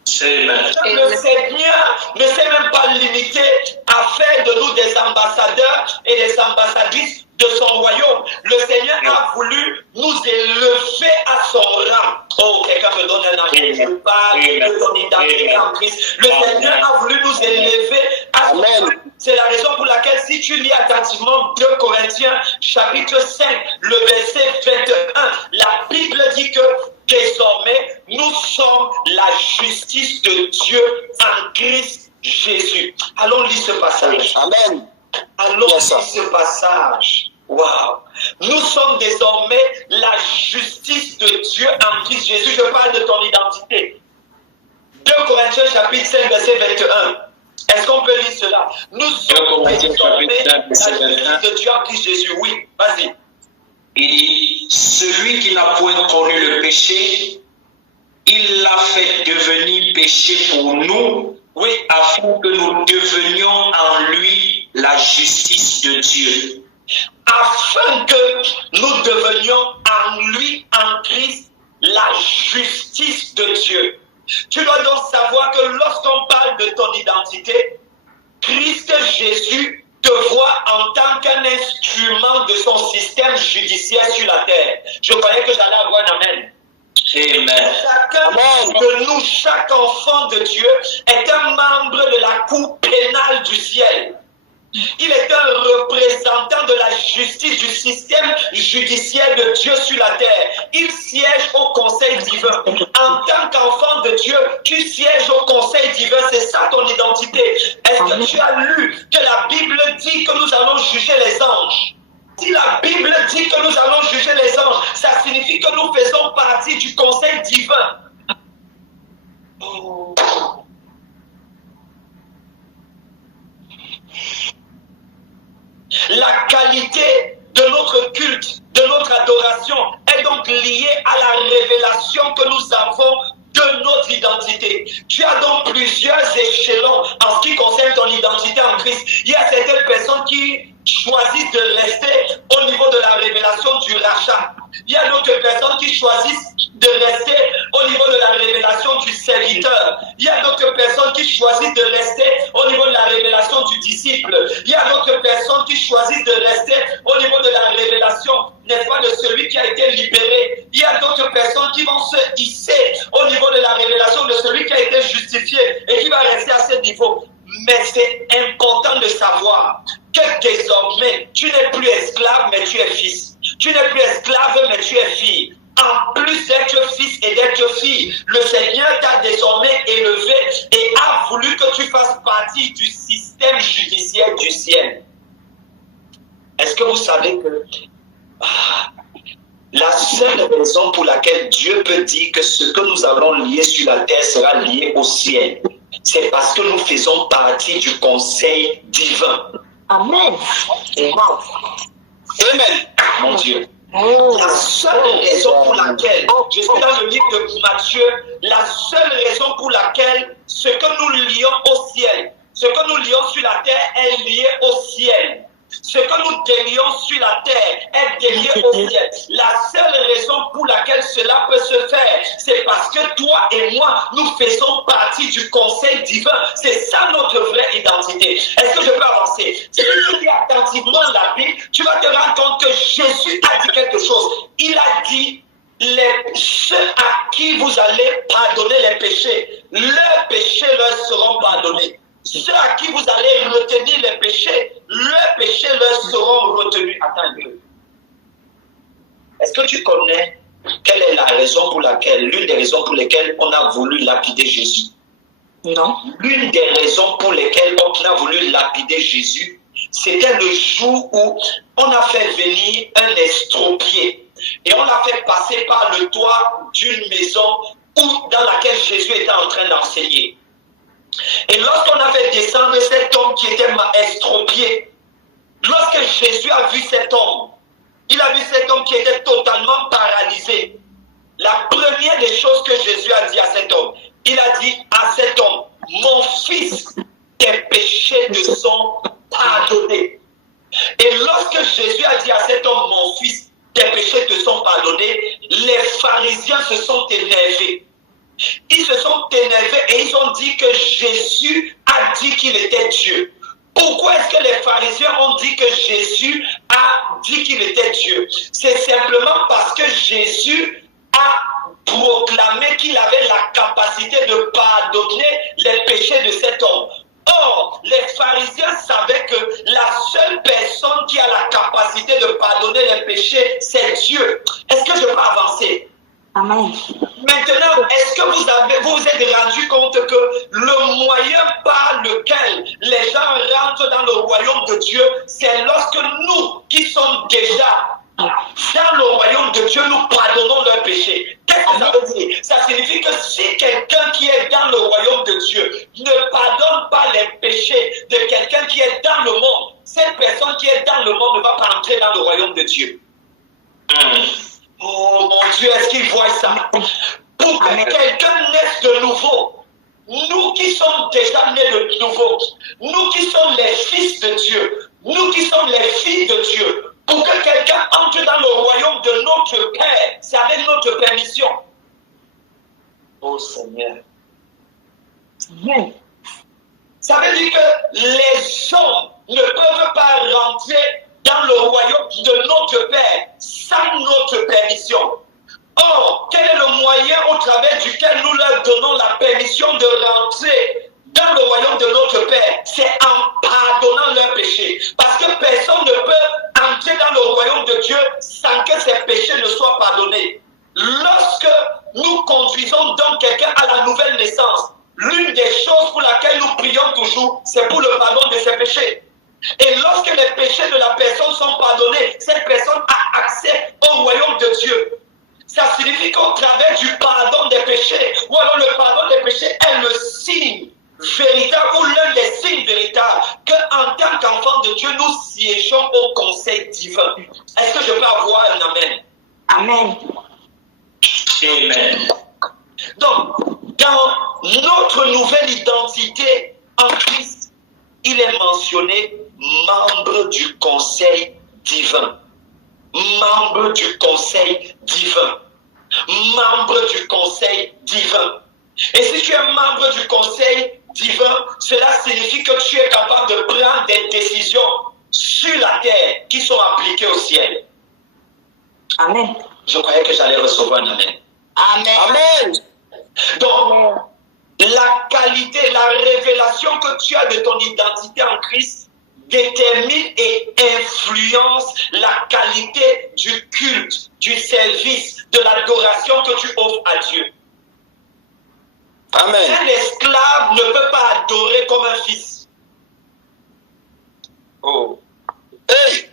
Le Seigneur ne s'est même pas limité à faire de nous des ambassadeurs et des ambassadrices de son royaume. Le Seigneur a voulu nous élever à son rang. Oh, quelqu'un me donne un amen. Je parle de ton identité en Christ. Le Seigneur a voulu nous élever à son rang. C'est la raison pour laquelle, si tu lis attentivement 2 Corinthiens chapitre 5, le verset 21, la Bible dit que désormais, nous sommes la justice de Dieu en Christ Jésus. Allons lire ce passage. Amen. Allons lire ce passage. Wow. Nous sommes désormais la justice de Dieu en Christ Jésus. Je parle de ton identité. 2 Corinthiens chapitre 5, verset 21. Est-ce qu'on peut lire cela? Nous sommes désormais la justice de Dieu en Christ Jésus. Oui, vas-y. Il dit, celui qui n'a point connu le péché, il l'a fait devenir péché pour nous, oui, afin que nous devenions en lui la justice de Dieu. Afin que nous devenions en lui, en Christ, la justice de Dieu. Tu dois donc savoir que lorsqu'on parle de ton identité, Christ Jésus te voit en tant qu'un instrument de son système judiciaire sur la terre. Je croyais que j'allais avoir un amen. Amen. Chacun de nous, chaque enfant de Dieu, est un membre de la cour pénale du ciel. Il est un représentant de la justice du système judiciaire de Dieu sur la terre. Il siège au conseil divin. En tant qu'enfant de Dieu, tu sièges au conseil divin. C'est ça ton identité. Est-ce que tu as lu que la Bible dit que nous allons juger les anges? Si la Bible dit que nous allons juger les anges, ça signifie que nous faisons partie du conseil divin. La qualité de notre culte, de notre adoration est donc liée à la révélation que nous avons de notre identité. Tu as donc plusieurs échelons en ce qui concerne ton identité en Christ. Il y a certaines personnes qui choisissent de rester au niveau de la révélation du rachat. Il y a d'autres personnes qui choisissent de rester au niveau de la révélation du serviteur. Il y a d'autres personnes qui choisissent de rester au niveau de la révélation du disciple. Il y a d'autres personnes qui choisissent de rester au niveau de la révélation, n'est-ce pas, de celui qui a été libéré. Il y a d'autres personnes qui vont se hisser au niveau de la révélation de celui qui a été justifié et qui va rester à ce niveau. Mais c'est important de savoir que désormais, tu n'es plus esclave, mais tu es fils. Tu n'es plus esclave, mais tu es fille. En plus d'être fils et d'être fille, le Seigneur t'a désormais élevé et a voulu que tu fasses partie du système judiciaire du ciel. Est-ce que vous savez que la seule raison pour laquelle Dieu peut dire que ce que nous allons lier sur la terre sera lié au ciel, c'est parce que nous faisons partie du conseil divin. Amen. Amen. Mon Dieu. La seule raison pour laquelle, je suis dans le livre de Matthieu, la seule raison pour laquelle ce que nous lions au ciel, ce que nous lions sur la terre est lié au ciel. Ce que nous délions sur la terre est délié au ciel. La seule raison pour laquelle cela peut se faire, c'est parce que toi et moi, nous faisons partie du conseil divin. C'est ça notre vraie identité. Est-ce que je peux avancer? Si tu lis attentivement la Bible, tu vas te rendre compte que Jésus a dit quelque chose. Il a dit, ceux à qui vous allez pardonner les péchés, leurs péchés leur seront pardonnés. Ceux à qui vous allez retenir les péchés, leurs péchés leur seront retenus. Attends un peu. Est-ce que tu connais quelle est la raison pour laquelle, l'une des raisons pour lesquelles on a voulu lapider Jésus? Non. L'une des raisons pour lesquelles on a voulu lapider Jésus, c'était le jour où on a fait venir un estropié et on l'a fait passer par le toit d'une maison dans laquelle Jésus était en train d'enseigner. Et lorsqu'on a fait descendre cet homme qui était estropié, lorsque Jésus a vu cet homme, il a vu cet homme qui était totalement paralysé. La première des choses que Jésus a dit à cet homme, il a dit à cet homme, mon fils, tes péchés te sont pardonnés. Et lorsque Jésus a dit à cet homme, mon fils, tes péchés te sont pardonnés, les pharisiens se sont énervés. Ils se sont énervés et ils ont dit que Jésus a dit qu'il était Dieu. Pourquoi est-ce que les pharisiens ont dit que Jésus a dit qu'il était Dieu? C'est simplement parce que Jésus a proclamé qu'il avait la capacité de pardonner les péchés de cet homme. Or, les pharisiens savaient que la seule personne qui a la capacité de pardonner les péchés, c'est Dieu. Est-ce que je peux avancer? Amen. Maintenant, est-ce que vous êtes rendu compte que le moyen par lequel les gens rentrent dans le royaume de Dieu, c'est lorsque nous, qui sommes déjà dans le royaume de Dieu, nous pardonnons leurs péchés. Qu'est-ce que ça veut dire? Ça signifie que si quelqu'un qui est dans le royaume de Dieu ne pardonne pas les péchés de quelqu'un qui est dans le monde, cette personne qui est dans le monde ne va pas entrer dans le royaume de Dieu. Oh mon Dieu, est-ce qu'il voit ça? Pour que quelqu'un naisse de nouveau, nous qui sommes déjà nés de nouveau, nous qui sommes les fils de Dieu, nous qui sommes les filles de Dieu, pour que quelqu'un entre dans le royaume de notre Père, c'est avec notre permission. Oh Seigneur. Ça veut dire que les hommes ne peuvent pas rentrer dans le royaume de notre Père sans notre permission. Or, quel est le moyen au travers duquel nous leur donnons la permission de rentrer dans le royaume de notre Père? C'est en pardonnant leurs péchés. Parce que personne ne peut entrer dans le royaume de Dieu sans que ses péchés ne soient pardonnés. Lorsque nous conduisons donc quelqu'un à la nouvelle naissance, l'une des choses pour laquelle nous prions toujours, c'est pour le pardon de ses péchés. Et lorsque les péchés de la personne sont pardonnés, cette personne a accès au royaume de Dieu. Ça signifie qu'au travers du pardon des péchés, ou alors le pardon des péchés est le signe véritable ou l'un des signes véritables qu'en tant qu'enfant de Dieu, nous siégeons au conseil divin. Est-ce que je peux avoir un amen? Amen. Amen. Donc, dans notre nouvelle identité en Christ, il est mentionné membre du conseil divin. Membre du conseil divin. Membre du conseil divin. Et si tu es membre du conseil divin, cela signifie que tu es capable de prendre des décisions sur la terre qui sont appliquées au ciel. Amen. Je croyais que j'allais recevoir un amen. Amen. Amen. Donc, la qualité, la révélation que tu as de ton identité en Christ détermine et influence la qualité du culte, du service, de l'adoration que tu offres à Dieu. Amen. Un esclave ne peut pas adorer comme un fils. Oh. Hey.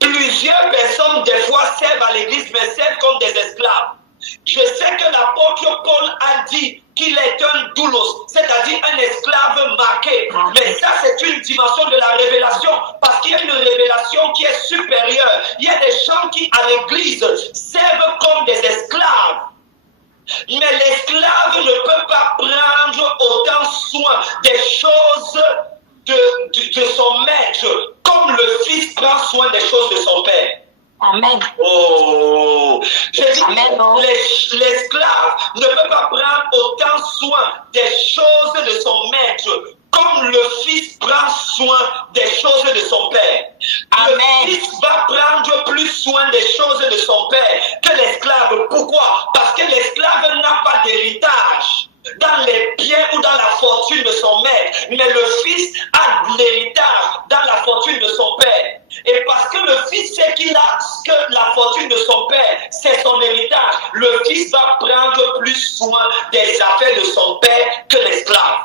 Plusieurs personnes, des fois, servent à l'église, mais servent comme des esclaves. Je sais que l'apôtre Paul a dit qu'il est un doulos, c'est-à-dire un esclave marqué. Mais ça, c'est une dimension de la révélation, parce qu'il y a une révélation qui est supérieure. Il y a des gens qui, à l'église, servent comme des esclaves. Mais l'esclave ne peut pas prendre autant soin des choses de son maître, comme le fils prend soin des choses de son père. Amen. Oh, je dis, Amen. l'esclave ne peut pas prendre autant soin des choses de son maître comme le Fils prend soin des choses de son Père. Amen. Le Fils va prendre plus soin des choses de son Père que l'esclave. Pourquoi? Parce que l'esclave n'a pas d'héritage dans les biens ou dans la fortune de son maître, mais le Fils a de l'héritage dans la fortune de son Père. Et parce que le Fils sait qu'il a que la fortune de son Père, c'est son héritage, le Fils va prendre plus soin des affaires de son Père que l'esclave.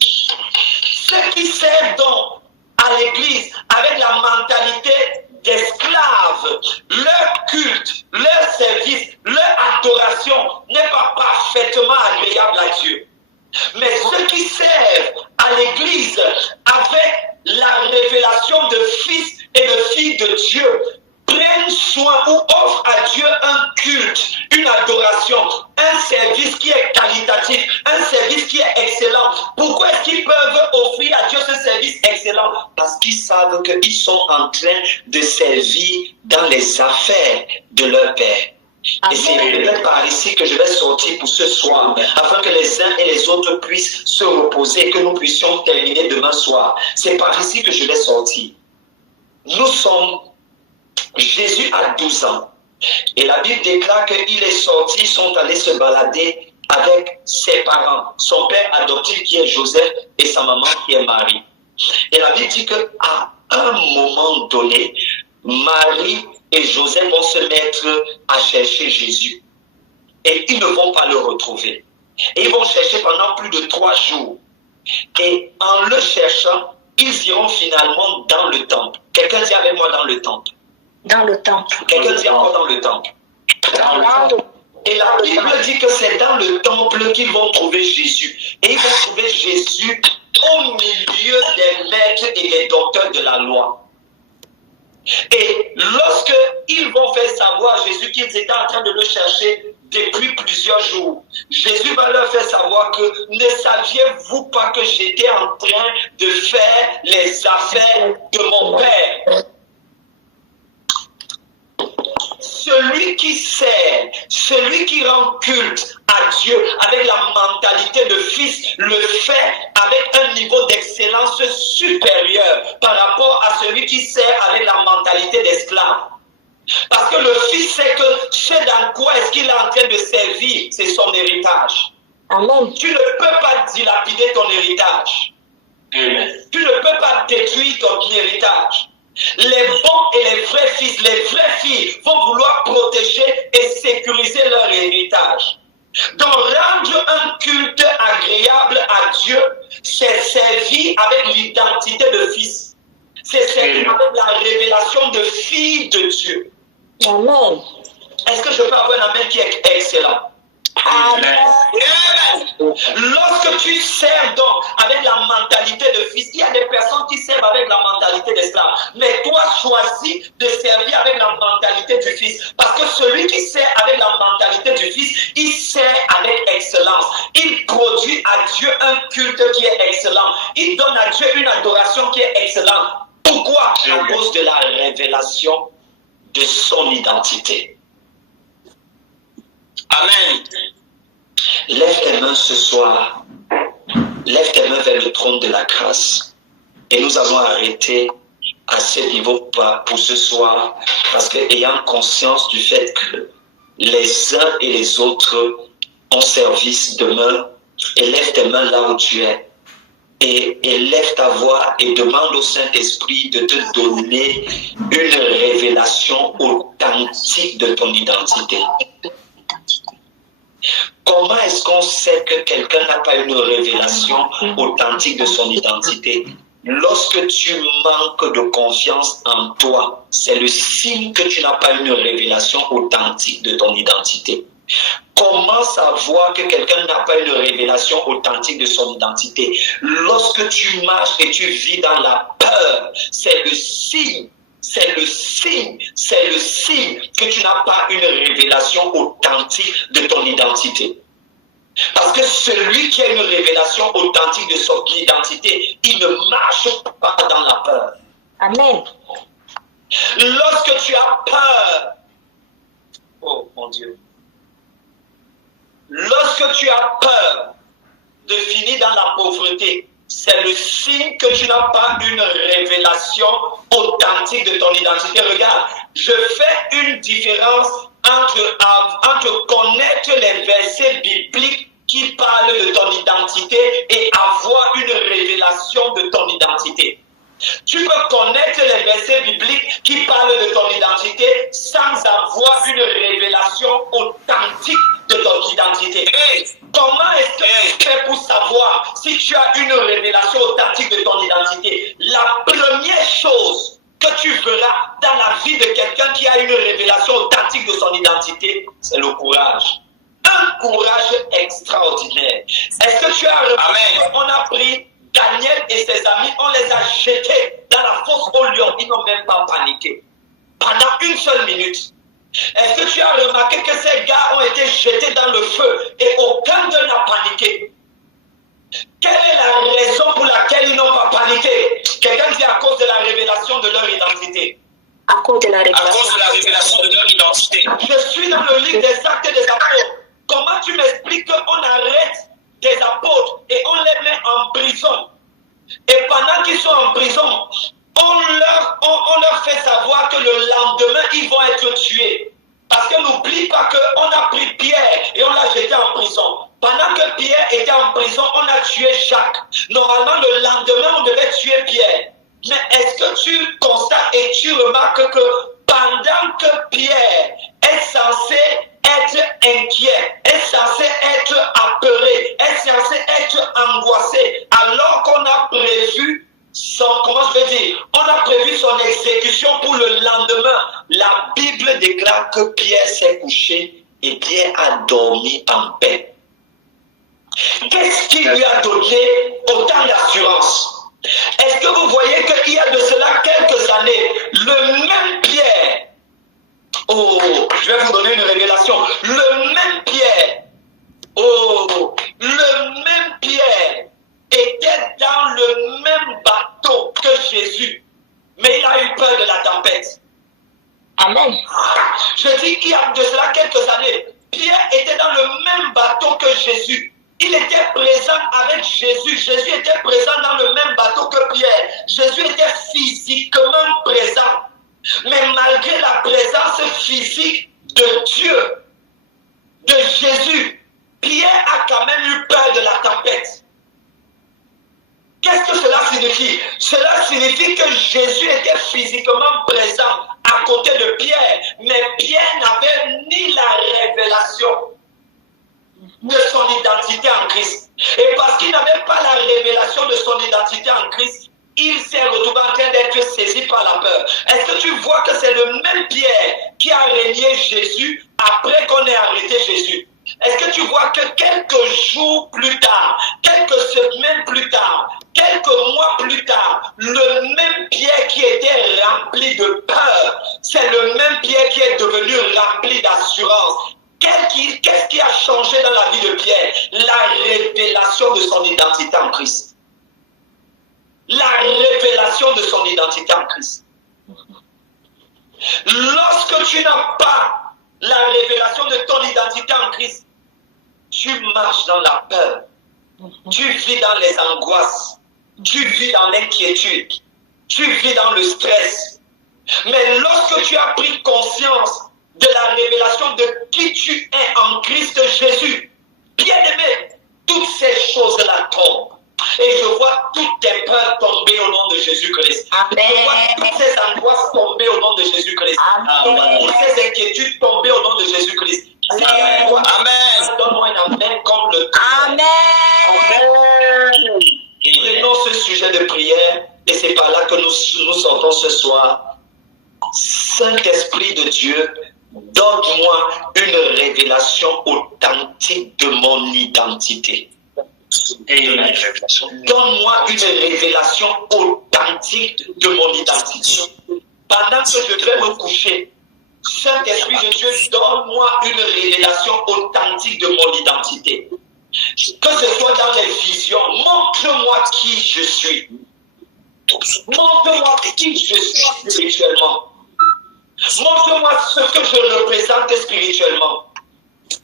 Ceux qui servent donc à l'Église avec la mentalité d'esclaves, leur culte, leur service, leur adoration n'est pas parfaitement agréable à Dieu. Mais ceux qui servent à l'Église avec la révélation de fils et de filles de Dieu prennent soin ou offrent à Dieu un culte, une adoration, un service qui est qualitatif, un service qui est excellent. Pourquoi est-ce qu'ils peuvent offrir à Dieu ce service excellent? Parce qu'ils savent qu'ils sont en train de servir dans les affaires de leur Père. Et c'est peut-être par ici que je vais sortir pour ce soir, afin que les uns et les autres puissent se reposer et que nous puissions terminer demain soir. C'est par ici que je vais sortir. Nous sommes... Jésus a 12 ans. Et la Bible déclare qu'il est sorti, ils sont allés se balader avec ses parents. Son père adoptif qui est Joseph et sa maman qui est Marie. Et la Bible dit qu'à un moment donné, Marie et Joseph vont se mettre à chercher Jésus. Et ils ne vont pas le retrouver. Et ils vont chercher pendant plus de 3 jours. Et en le cherchant, ils iront finalement dans le temple. Quelqu'un dit avec moi dans le temple. Dans le temple. Quelqu'un dit encore dans le temple. Et la Bible dit que c'est dans le temple qu'ils vont trouver Jésus. Et ils vont trouver Jésus au milieu des maîtres et des docteurs de la loi. Et lorsque ils vont faire savoir à Jésus qu'ils étaient en train de le chercher depuis plusieurs jours, Jésus va leur faire savoir que ne saviez-vous pas que j'étais en train de faire les affaires de mon Père? Celui qui sert, celui qui rend culte à Dieu avec la mentalité de fils, le fait avec un niveau d'excellence supérieur par rapport à celui qui sert avec la mentalité d'esclave. Parce que le fils sait que ce dans quoi est-ce qu'il est en train de servir, c'est son héritage. Amen. Tu ne peux pas dilapider ton héritage. Amen. Tu ne peux pas détruire ton héritage. Les bons et les vrais fils, les vraies filles vont vouloir protéger et sécuriser leur héritage. Donc rendre un culte agréable à Dieu, c'est servir avec l'identité de fils. C'est servir avec la révélation de fille de Dieu. Amen. Est-ce que je peux avoir un amen qui est excellent? Amen. Lorsque tu sers donc avec la mentalité de fils, il y a des personnes qui servent avec la mentalité d'esclave. Mais toi, choisis de servir avec la mentalité du fils. Parce que celui qui sert avec la mentalité du fils, il sert avec excellence. Il produit à Dieu un culte qui est excellent. Il donne à Dieu une adoration qui est excellente. Pourquoi? À cause de la révélation de son identité. Amen. Lève tes mains ce soir. Lève tes mains vers le trône de la grâce. Et nous allons arrêter à ce niveau pour ce soir. Parce que ayant conscience du fait que les uns et les autres ont service demain, et lève tes mains là où tu es. Et lève ta voix et demande au Saint-Esprit de te donner une révélation authentique de ton identité. Comment est-ce qu'on sait que quelqu'un n'a pas une révélation authentique de son identité? Lorsque tu manques de confiance en toi, c'est le signe que tu n'as pas une révélation authentique de ton identité. Comment savoir que quelqu'un n'a pas une révélation authentique de son identité? Lorsque tu marches et tu vis dans la peur, c'est le signe. C'est le signe que tu n'as pas une révélation authentique de ton identité. Parce que celui qui a une révélation authentique de son identité, il ne marche pas dans la peur. Amen. Lorsque tu as peur, oh mon Dieu, lorsque tu as peur de finir dans la pauvreté, c'est le signe que tu n'as pas une révélation authentique de ton identité. Regarde, je fais une différence entre connaître les versets bibliques qui parlent de ton identité et avoir une révélation de ton identité. Tu peux connaître les versets bibliques qui parlent de ton identité sans avoir une révélation authentique de ton identité. Comment est-ce que tu fais pour savoir si tu as une révélation authentique de ton identité? La première chose que tu verras dans la vie de quelqu'un qui a une révélation authentique de son identité, c'est le courage. Un courage extraordinaire. Est-ce que tu as remarqué qu'on a pris Daniel et ses amis, on les a jetés dans la fosse aux lions. Ils n'ont même pas paniqué. Pendant une seule minute. Est-ce que tu as remarqué que ces gars ont été jetés dans le feu et aucun d'eux n'a paniqué? Quelle est la raison pour laquelle ils n'ont pas paniqué? Quelqu'un dit à cause de la révélation de leur identité. À cause de la révélation de leur identité. Je suis dans le livre des Actes des Apôtres. Comment tu m'expliques qu'on arrête des apôtres et on les met en prison? Et pendant qu'ils sont en prison, on leur fait savoir que le lendemain, ils vont être tués. Parce que n'oublie pas qu'on a pris Pierre et on l'a jeté en prison. Pendant que Pierre était en prison, on a tué Jacques. Normalement, le lendemain, on devait tuer Pierre. Mais est-ce que tu constates et tu remarques que pendant que Pierre est censé être inquiet, est censé être apeuré, est censé être angoissé, alors qu'on a prévu on a prévu son exécution pour le lendemain. La Bible déclare que Pierre s'est couché et Pierre a dormi en paix. Qu'est-ce qui lui a donné autant d'assurance? Est-ce que vous voyez qu'il y a de cela quelques années, le même Pierre, je vais vous donner une révélation, le même Pierre était dans le même bateau que Jésus, mais il a eu peur de la tempête. Amen. Je dis qu'il y a de cela quelques années, Pierre était dans le même bateau que Jésus. Il était présent avec Jésus. Jésus était présent dans le même bateau que Pierre. Jésus était physiquement présent. Mais malgré la présence physique de Dieu, de Jésus, Pierre a quand même eu peur de la tempête. Qu'est-ce que cela signifie? Cela signifie que Jésus était physiquement présent à côté de Pierre, mais Pierre n'avait ni la révélation de son identité en Christ. Et parce qu'il n'avait pas la révélation de son identité en Christ, il s'est retrouvé en train d'être saisi par la peur. Est-ce que tu vois que c'est le même Pierre qui a régné Jésus après qu'on ait arrêté Jésus? Est-ce que tu vois que quelques jours plus tard, quelques semaines plus tard, quelques mois plus tard, le même Pierre qui était rempli de peur, c'est le même Pierre qui est devenu rempli d'assurance. Qu'est-ce qui a changé dans la vie de Pierre? La révélation de son identité en Christ. La révélation de son identité en Christ. Lorsque tu n'as pas la révélation de ton identité en Christ, tu marches dans la peur, tu vis dans les angoisses, tu vis dans l'inquiétude, tu vis dans le stress. Mais lorsque tu as pris conscience de la révélation de qui tu es en Christ Jésus, bien-aimé, toutes ces choses-là tombent. Et je vois toutes tes peurs tomber au nom de Jésus-Christ. Je vois toutes ces angoisses tomber au nom de Jésus-Christ. Je vois toutes ces inquiétudes tomber au nom de Jésus-Christ. Amen. Donne-moi un amen comme le temps. Amen. Prenons ce sujet de prière et c'est par là que nous sortons ce soir. Saint-Esprit de Dieu, donne-moi une révélation authentique de mon identité. Donne-moi une révélation authentique de mon identité. Pendant que je vais me coucher, Saint-Esprit de Dieu, donne-moi une révélation authentique de mon identité. Que ce soit dans les visions, montre-moi qui je suis. Montre-moi qui je suis spirituellement. Montre-moi ce que je représente spirituellement.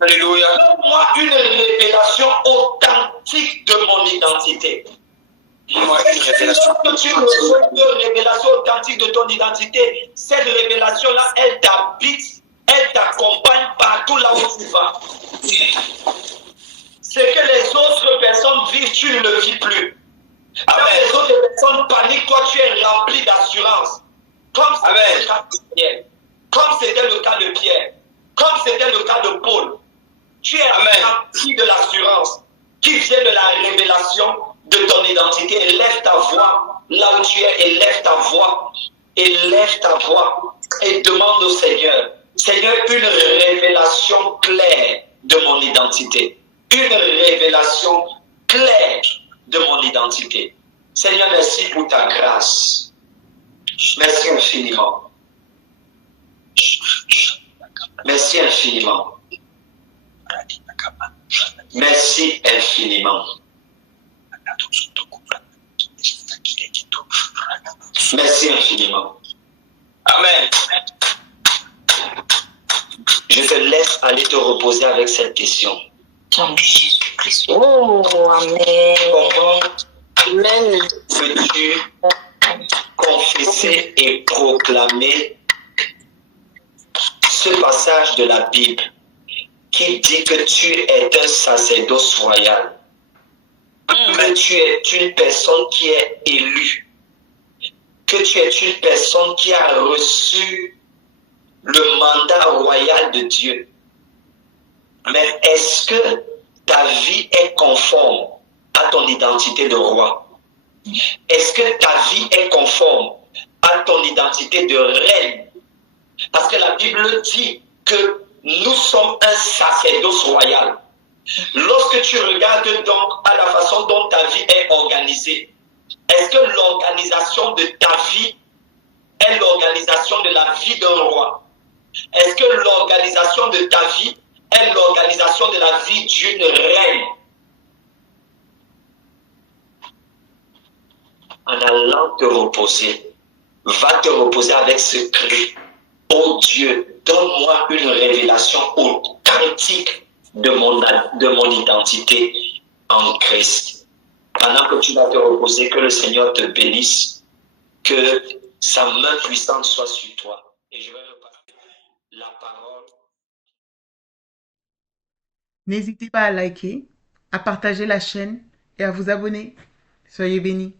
Alléluia. Donne-moi une révélation authentique de mon identité. Dis-moi une révélation Lorsque tu authentique. reçois une révélation authentique de ton identité, cette révélation-là, elle t'habite, elle t'accompagne partout là où tu vas. Ce que les autres personnes vivent, tu ne le vis plus. Quand les autres personnes paniquent, toi tu es rempli d'assurance. Comme c'était le cas de Pierre. Comme c'était le cas de Pierre. Comme c'était le cas de Paul. Tu es rempli de l'assurance qui vient de la révélation de ton identité. Élève ta voix là où tu es. Élève ta voix. Élève ta voix. Et demande au Seigneur. Seigneur, une révélation claire de mon identité. Une révélation claire de mon identité. Seigneur, merci pour ta grâce. Merci infiniment. Merci infiniment. Merci infiniment. Merci infiniment. Amen. Je te laisse aller te reposer avec cette question. Jésus-Christ. Oh, Amen. Comment Amen. peux-tu confesser et proclamer ce passage de la Bible qui dit que tu es un sacerdoce royal, que tu es une personne qui est élue, que tu es une personne qui a reçu le mandat royal de Dieu. Mais est-ce que ta vie est conforme à ton identité de roi? Est-ce que ta vie est conforme à ton identité de reine? Parce que la Bible dit que nous sommes un sacerdoce royal. Lorsque tu regardes donc à la façon dont ta vie est organisée, est-ce que l'organisation de ta vie est l'organisation de la vie d'un roi? Est-ce que l'organisation de ta vie est l'organisation de la vie d'une reine? En allant te reposer, va te reposer avec ce cri. Oh Dieu, donne-moi une révélation authentique de mon identité en Christ. Pendant que tu vas te reposer, que le Seigneur te bénisse, que sa main puissante soit sur toi. Et je vais repasser la parole. N'hésitez pas à liker, à partager la chaîne et à vous abonner. Soyez bénis.